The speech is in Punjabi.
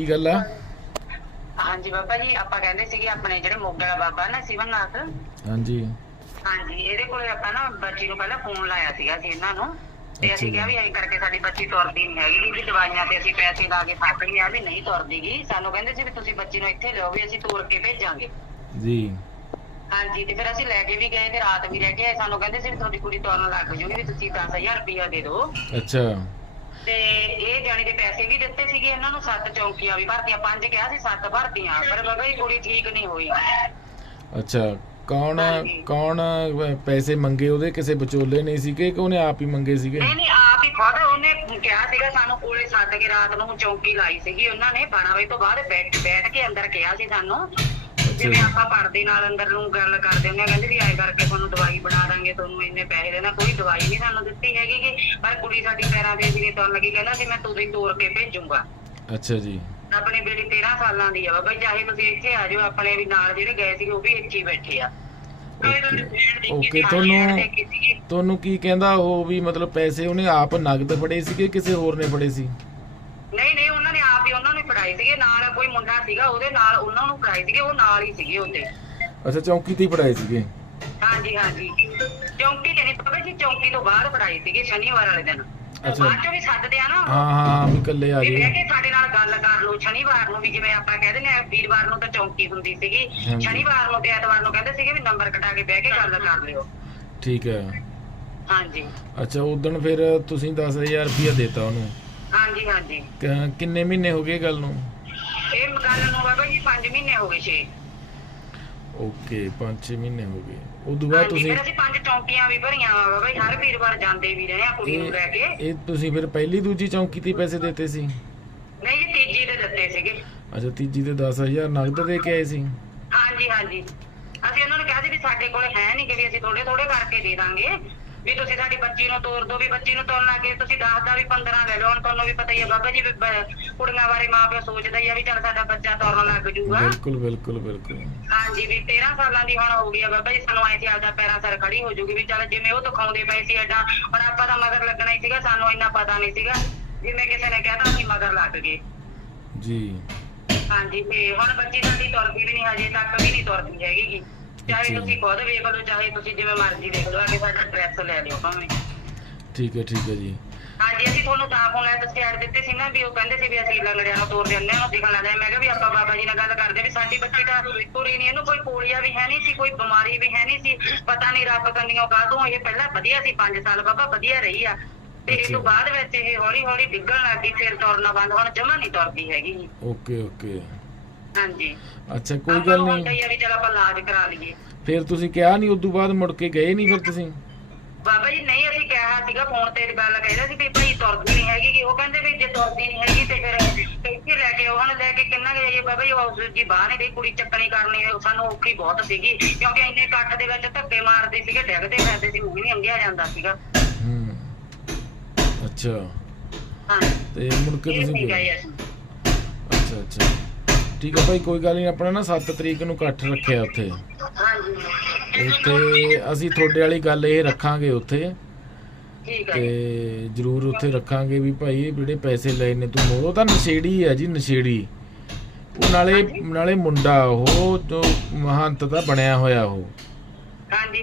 ਕੀ ਗੱਲ ਆ? ਹਾਂਜੀ ਬਾਬਾ ਜੀ ਆਪਾਂ ਕਹਿੰਦੇ ਸੀਗੇ ਆਪਣੇ ਜਿਹੜੇ ਮੋਗੇ ਵਾਲਾ ਬਾਬਾ ਨਾ ਸਿਵਨਨਾਥ। ਹਾਂਜੀ। ਹਾਂਜੀ ਇਹਦੇ ਕੋਲੇ ਆਪਾਂ ਨਾ ਬੱਚੀ ਨੂੰ ਪਹਿਲਾਂ ਫੋਨ ਲਾਇਆ ਸੀਗਾ ਸੀ ਇਹਨਾਂ ਨੂੰ। ਤੇ ਅਸੀਂ। ਕਿਹਾ ਵੀ ਐਂ ਕਰਕੇ ਸਾਡੀ ਬੱਚੀ ਤੁਰਦੀ ਨਹੀਂ ਹੈਗੀ ਵੀ ਦਵਾਈਆਂ ਤੇ ਅਸੀਂ ਪੈਸੇ ਲਾ ਕੇ ਥੱਕ ਗਏ ਆ ਵੀ ਨਹੀਂ ਤੁਰਦੀਗੀ। ਸਾਨੂੰ ਕਹਿੰਦੇ ਸੀ ਵੀ ਤੁਸੀਂ ਬੱਚੀ ਨੂੰ ਇੱਥੇ ਲਿਓ ਵੀ ਅਸੀਂ ਤੋਰ ਕੇ ਭੇਜਾਂਗੇ। ਜੀ। ਹਾਂਜੀ ਤੇ ਫਿਰ ਅਸੀਂ ਲੈ ਕੇ ਵੀ ਗਏ ਤੇ ਰਾਤ ਵੀ ਰਹਿ ਕੇ ਆਏ। ਸਾਨੂੰ ਕਹਿੰਦੇ ਸੀ ਵੀ ਤੁਹਾਡੀ ਕੁੜੀ ਤੁਰਨ ਲੱਗ ਜੂਗੀ ਵੀ ਤੁਸੀਂ 10000 ਰੁਪਇਆ ਦੇ ਦਿਓ। ਅੱਛਾ। ਤੇ ਇਹ ਜਾਣੀ ਦੇ ਪੈਸੇ ਵੀ ਦਿੱਤੇ ਸੀਗੇ ਇਹਨਾਂ ਨੂੰ ਸੱਤ ਚੌਂਕੀਆਂ ਵੀ ਭਰਤੀਆਂ ਪੰਜ ਕਿਹਾ ਸੀ ਸੱਤ ਭਰਤੀਆਂ ਪਰ ਬਾਬਾ ਜੀ ਕੁੜੀ ਠੀਕ ਨਹੀਂ ਹੋਈ। ਅੱਛਾ ਕੌਣ ਹਾਂਜੀ। ਕੌਣ ਪੈਸੇ ਮੰਗੇ ਉਹਦੇ? ਕਿਸੇ ਵਿਚੋਲੇ ਨਹੀਂ ਸੀਗੇ ਕਿ ਉਹਨੇ ਆਪ ਹੀ ਮੰਗੇ ਸੀਗੇ? ਨਹੀਂ ਨਹੀਂ ਆਪ ਹੀ ਖੁਦ ਉਹਨੇ ਕਿਹਾ ਸੀਗਾ ਸਾਨੂੰ ਕੋਲੇ ਸੱਦ ਕੇ ਰਾਤ ਨੂੰ ਚੌਂਕੀ ਲਾਈ ਸੀਗੀ। ਉਹਨਾਂ ਨੇ 12 ਵਜੇ ਤੋਂ ਬਾਅਦ ਬੈਠ ਬੈਠ ਕੇ ਅੰਦਰ ਕਿਹਾ ਸੀ ਸਾਨੂੰ। ਜਿਵੇਂ ਆਪਾਂ ਪਰਦੇ ਨਾਲ ਅੰਦਰ ਨੂੰ ਗੱਲ ਕਰਦੇ ਹੁੰਦੇ ਆ ਕਹਿੰਦੇ ਵੀ ਐਂ ਕਰਕੇ ਤੁਹਾਨੂੰ ਦਵਾਈ ਬਣਾ ਦਾਂਗੇ ਤੁਹਾਨੂੰ ਇੰਨੇ ਪੈਸੇ ਦੇਣਾ ਕੋਈ ਦਵਾਈ ਨਹੀਂ ਸਾਨੂੰ ਦਿੱਤੀ ਹੈਗੀ ਗੀ ਪਰ ਕੁੜੀ ਸਾਡੀ ਪੈਰਾਂ ਤੇ ਸੀ ਤੁਰਨ ਲੱਗੀ ਕਹਿੰਦਾ ਸੀ ਮੈਂ ਤੁਰੀ ਤੋਰ ਕੇ ਭੇਜੂੰਗਾ। ਅੱਛਾ ਜੀ। ਆਪਣੀ ਬੇਟੀ 13 ਸਾਲਾਂ ਦੀ ਆ ਬਾਬਾ ਚਾਹੇ ਤੁਸੀਂ ਇੱਥੇ ਆ ਜਾਓ ਆਪਣੇ ਵੀ ਨਾਲ ਜਿਹੜੇ ਗਏ ਸੀਗੇ ਉਹ ਵੀ ਇੱਥੇ ਹੀ ਬੈਠੇ ਆ। ਓਕੇ। ਤੁਹਾਨੂੰ ਤੁਹਾਨੂੰ ਕੀ ਕਹਿੰਦਾ ਉਹ ਵੀ ਮਤਲਬ ਪੈਸੇ ਉਹਨੇ ਆਪ ਨਗਦ ਫੜੇ ਸੀਗੇ ਕਿਸੇ ਹੋਰ ਨੇ ਫੜੇ ਸੀ? ਨਹੀਂ ਨਹੀਂ ਉਹਨਾਂ ਨੇ ਆਪ ਹੀ ਉਹਨਾਂ ਨੂੰ ਫੜਾਈ ਸੀਗੇ ਨਾਲ ਕੋਈ ਮੁੰਡਾ ਸੀਗਾ ਉਹਦੇ ਨਾਲ ਉਹਨਾਂ ਨੂੰ ਫੜਾਈ ਸੀਗੇ ਉਹ ਨਾਲ ਹੀ ਸੀਗੇ ਉਹਦੇ। ਅੱਛਾ ਚੌਂਕੀ ਤੇ ਹੀ ਫੜਾਏ ਸੀਗੇ? ਹਾਂਜੀ ਹਾਂਜੀ। ਚੌਂਕੀ ਤੇ ਨਹੀਂ ਪਤਾ ਜੀ ਚੌਂਕੀ ਤੋਂ ਬਾਹਰ ਫੜਾਈ ਸੀਗੇ ਸ਼ਨੀਵਾਰ ਵਾਲੇ ਦਿਨ। ਅੱਛਾ। ਬਾਅਦ ਚੋਂ ਵੀ ਸੱਦਦੇ ਆ ਨਾ। ਹਾਂ ਹਾਂ ਵੀ ਇਕੱਲੇ ਆ ਵੀ ਬਹਿ ਗਏ ਕੇ ਸਾਡੇ ਨਾਲ ਗੱਲ ਕਰ ਲਓ ਸ਼ਨੀਵਾਰ ਨੂੰ ਵੀ ਜਿਵੇਂ ਆਪਾਂ ਕਹਿ ਦਿੰਦੇ ਆ ਵੀਰਵਾਰ ਨੂੰ ਤਾਂ ਚੌਂਕੀ ਹੁੰਦੀ ਸੀਗੀ। ਹਾਂਜੀ। ਸ਼ਨੀਵਾਰ ਨੂੰ ਤੇ ਐਤਵਾਰ ਨੂੰ ਕਹਿੰਦੇ ਸੀਗੇ ਵੀ ਨੰਬਰ ਕਟਾ ਕੇ ਬਹਿ ਕੇ ਗੱਲ ਕਰ ਲਿਓ। ਠੀਕ ਹੈ। ਹਾਂਜੀ। ਅੱਛਾ ਉਦੋਂ ਫਿਰ ਤੁਸੀਂ 10000 ਰੁਪਇਆ ਦੇਤਾ ਉਹਨੂੰ। ਹਾਂਜੀ ਹਾਂਜੀ। ਕ- ਕਿੰਨੇ ਮਹੀਨੇ ਹੋ ਗਏ ਗੱਲ ਨੂੰ? ਇਹ ਗੱਲ ਨੂੰ ਬਾਬਾ ਜੀ 5 ਮਹੀਨੇ ਹੋ ਗਏ 6 ਓਕੇ 5-6 ਮਹੀਨੇ ਹੋ ਗਏ। ਉਦੋਂ ਬਾਅਦ ਹਾਂਜੀ ਤੁਸੀਂ ਫਿਰ ਅਸੀਂ ਪੰਜ ਚੌਂਕੀਆਂ ਵੀ ਭਰੀਆਂ ਵਾ ਬਾਬਾ ਜੀ ਹਰ ਵੀਰਵਾਰ ਜਾਂਦੇ ਵੀ ਰਹੇ ਆ ਕੁੜੀ ਨੂੰ ਲੈ ਕੇ। ਇਹ ਇਹ ਤੁਸੀਂ ਫਿਰ ਪਹਿਲੀ ਦੂਜੀ ਚੌਂਕੀ ਤੇ ਪੈਸੇ ਦਿੱਤੇ ਸੀ? ਨਹੀਂ ਜੀ ਤੀਜੀ ਦੇ ਦਿੱਤੇ ਸੀਗੇ। ਅੱਛਾ ਤੀਜੀ ਤੇ 10000 ਨਗਦ ਦੇ ਕੇ ਆਏ ਸੀ? ਹਾਂਜੀ ਹਾਂਜੀ। ਅਸੀਂ ਉਹਨਾਂ ਨੂੰ ਕਿਹਾ ਸੀ ਵੀ ਸਾਡੇ ਕੋਲ ਹੈ ਨਹੀਂ ਕਿ ਵੀ ਅਸੀਂ ਥੋੜੇ ਥੋੜੇ ਕਰਕੇ ਦੇ ਦਾਂਗੇ। ਵੀ ਤੁਸੀਂ ਸਾਡੀ ਬੱਚੀ ਨੂੰ ਤੋਰ ਦਿਓ ਵੀ ਬੱਚੀ ਨੂੰ ਤੋਰਨ ਲੱਗੇ ਤੁਸੀਂ 10 ਦਾ ਵੀ 15 ਲੈ ਲਓ। ਹੁਣ ਤੁਹਾਨੂੰ ਵੀ ਪਤਾ ਹੀ ਹੈ ਬਾਬਾ ਜੀ ਵੀ ਬ- ਕੁੜੀਆਂ ਬਾਰੇ ਮਾਂ ਪਿਓ ਸੋਚਦਾ ਹੀ ਆ ਵੀ ਚੱਲ ਸਾਡਾ ਬੱਚਾ ਤੋਰਨ ਲੱਗ ਜੂਗਾ। ਬਿਲਕੁਲ ਬਿਲਕੁਲ ਬਿਲਕੁਲ। ਹਾਂਜੀ ਵੀ 13 ਸਾਲਾਂ ਦੀ ਹੁਣ ਹੋ ਗਈ ਆ ਬਾਬਾ ਜੀ। ਸਾਨੂੰ ਐਂ ਸੀ ਆਪਦਾ ਪੈਰਾਂ ਸਿਰ ਖੜੀ ਹੋ ਜੂਗੀ ਵੀ ਚੱਲ ਜਿਵੇਂ ਉਹ ਦਿਖਾਉਂਦੇ ਪਏ ਸੀ ਐਡਾ ਹੁਣ ਆਪਾਂ ਤਾਂ ਮਗਰ ਲੱਗਣਾ ਹੀ ਸੀਗਾ। ਸਾਨੂੰ ਇੰਨਾ ਪਤਾ ਨਹੀਂ ਸੀਗਾ ਜਿਵੇਂ ਕਿਸੇ ਨੇ ਕਹਿਤਾ ਅਸੀਂ ਮਗਰ ਲੱਗ ਗਏ। ਜੀ। ਹਾਂਜੀ ਤੇ ਹੁਣ ਬੱਚੀ ਸਾਡੀ ਤੁਰਦੀ ਵੀ ਨਹੀਂ ਹਜੇ ਤੱਕ ਵੀ ਨਹੀਂ ਤੁਰਦੀ ਹੈਗੀ ਗੀ। ਚਾਹੇ ਅੱਛਾ। ਤੁਸੀਂ ਖੁਦ ਵੇਖ ਲਓ ਚਾਹੇ ਤੁਸੀਂ ਜਿਵੇਂ ਮਰਜ਼ੀ ਦੇਖ ਲਓ ਆ ਕੇ ਸਾਡਾ ਐਡਰੈਸ ਲੈ ਲਿਓ ਭਾਵੇਂ। ਠੀਕ ਹੈ ਠੀਕ ਹੈ ਜੀ। ਹਾਂਜੀ ਅਸੀਂ ਤੁਹਾਨੂੰ ਤਾਂ ਫੋਨ ਲਾਇਆ ਤੁਸੀਂ ਐਡ ਦਿੱਤੇ ਸੀ ਨਾ ਵੀ ਉਹ ਕਹਿੰਦੇ ਸੀ ਵੀ ਅਸੀਂ ਲੰਗੜਿਆਂ ਨੂੰ ਤੋਰ ਦਿੰਦੇ ਹਾਂ ਦਿਖਣ ਲੱਗਦਾ ਮੈਂ ਕਿਹਾ ਵੀ ਆਪਾਂ ਬਾਬਾ ਜੀ ਨਾਲ ਗੱਲ ਕਰਦੇ ਵੀ ਸਾਡੀ ਬੱਚੀ ਤਾਂ ਪੂਰੀ ਨਹੀਂ ਇਹਨੂੰ ਕੋਈ ਪੋਲੀਆ ਵੀ ਹੈ ਨਹੀਂ ਸੀ ਕੋਈ ਬਿਮਾਰੀ ਵੀ ਹੈ ਨਹੀਂ ਸੀ। ਪਤਾ ਨਹੀਂ ਰੱਬ ਕੰਨੀਓ ਕਾਹਦੋਂ ਇਹ ਪਹਿਲਾਂ ਵਧੀਆ ਸੀ 5 ਸਾਲ ਬਾਬਾ ਵਧੀਆ ਰਹੀ ਆ। ਤੇ ਇਹ। ਤੋਂ ਬਾਅਦ ਵਿੱਚ ਇਹ ਹੌਲੀ ਹੌਲੀ ਡਿੱਗਣ ਲੱਗ ਫਿਰ ਤੁਰਨਾ ਬੰਦ ਹੁਣ ਜਮਾ ਨਹੀਂ ਤੁਰਦੀ ਹੈਗੀ। Okay okay. ਹਾਂਜੀ। ਅੱਛਾ ਕੋਈ ਗੱਲ ਨਹੀਂ। ਹੁੰਦਾ ਵੀ ਚਲ ਆਪਾਂ ਇਲਾਜ ਕਰਾ ਲਈਏ। ਫਿਰ ਤੁਸੀਂ ਕਿਹਾ ਨਹੀਂ ਉਦੋਂ ਬਾਅਦ ਮੁੜ ਕੇ ਗਏ ਨਹੀਂ ਫਿਰ ਤੁਸੀਂ? ਬਾਬਾ ਜੀ ਨਹੀਂ ਅਸੀਂ ਕਿਹਾ ਸੀਗਾ ਫੋਨ ਤੇ ਗੱਲ ਕਹਿੰਦਾ ਸੀ ਵੀ ਭਾਈ ਤੁਰਦੀ ਨਹੀਂ ਹੈਗੀ ਗੀ। ਉਹ ਕਹਿੰਦੇ ਵੀ ਜੇ ਤੁਰਦੀ ਨਹੀਂ ਹੈਗੀ ਤੇ ਫਿਰ ਇੱਥੇ ਲੈ ਕੇ ਉਹਨਾਂ ਲੈ ਕੇ ਕਿੰਨਾ ਕੁ ਜਾਈਏ? ਬਾਬਾ ਜੀ ਉਸ ਜੀ ਬਾਹਰ ਨਹੀਂ ਰਹੀ ਕੁੜੀ ਚੱਕਣੀ ਕਰਨੀ ਸਾਨੂੰ ਔਖੀ ਬਹੁਤ ਸੀਗੀ ਕਿਉਂਕਿ ਇੰਨੇ ਕੱਟ ਦੇ ਵਿੱਚ ਧੱਕੇ ਮਾਰਦੇ ਸੀਗੇ ਡਿੱਗਦੇ ਫਿਰਦੇ ਸੀ ਉਹ ਵੀ ਨਹੀਂ ਅੰਗਿਆ ਜਾਂਦਾ ਸੀਗਾ। ਹੂੰ ਅੱਛਾ। ਹਾਂ। ਤੇ ਮੁੜ ਕੇ ਤੁਸੀਂ ਗਏ। ਅੱਛਾ ਅੱਛਾ। ਠੀਕ ਹੈ ਭਾਈ ਕੋਈ ਗੱਲ ਨਹੀਂ ਆਪਣਾ ਨਾ 7 ਤਰੀਕ ਨੂੰ ਇਕੱਠ ਰੱਖਿਆ ਉੱਥੇ। ਹਾਂਜੀ। ਤੇ ਅਸੀਂ ਤੁਹਾਡੇ ਵਾਲੀ ਗੱਲ ਇਹ ਰੱਖਾਂਗੇ ਉੱਥੇ। ਠੀਕ ਹੈ। ਤੇ। ਜਰੂਰ ਉੱਥੇ ਰੱਖਾਂਗੇ ਵੀ ਭਾਈ ਇਹ ਜਿਹੜੇ ਪੈਸੇ ਲਏ ਨੇ ਤੂੰ ਮੋੜੋ। ਤਾਂ ਨਸ਼ੇੜੀ ਹੈ ਜੀ ਨਸ਼ੇੜੀ। ਉਹ ਨਾਲੇ ਨਾਲੇ ਮੁੰਡਾ ਉਹ ਜੋ ਮਹੰਤ ਦਾ ਬਣਿਆ ਹੋਇਆ ਉਹ। ਹਾਂਜੀ।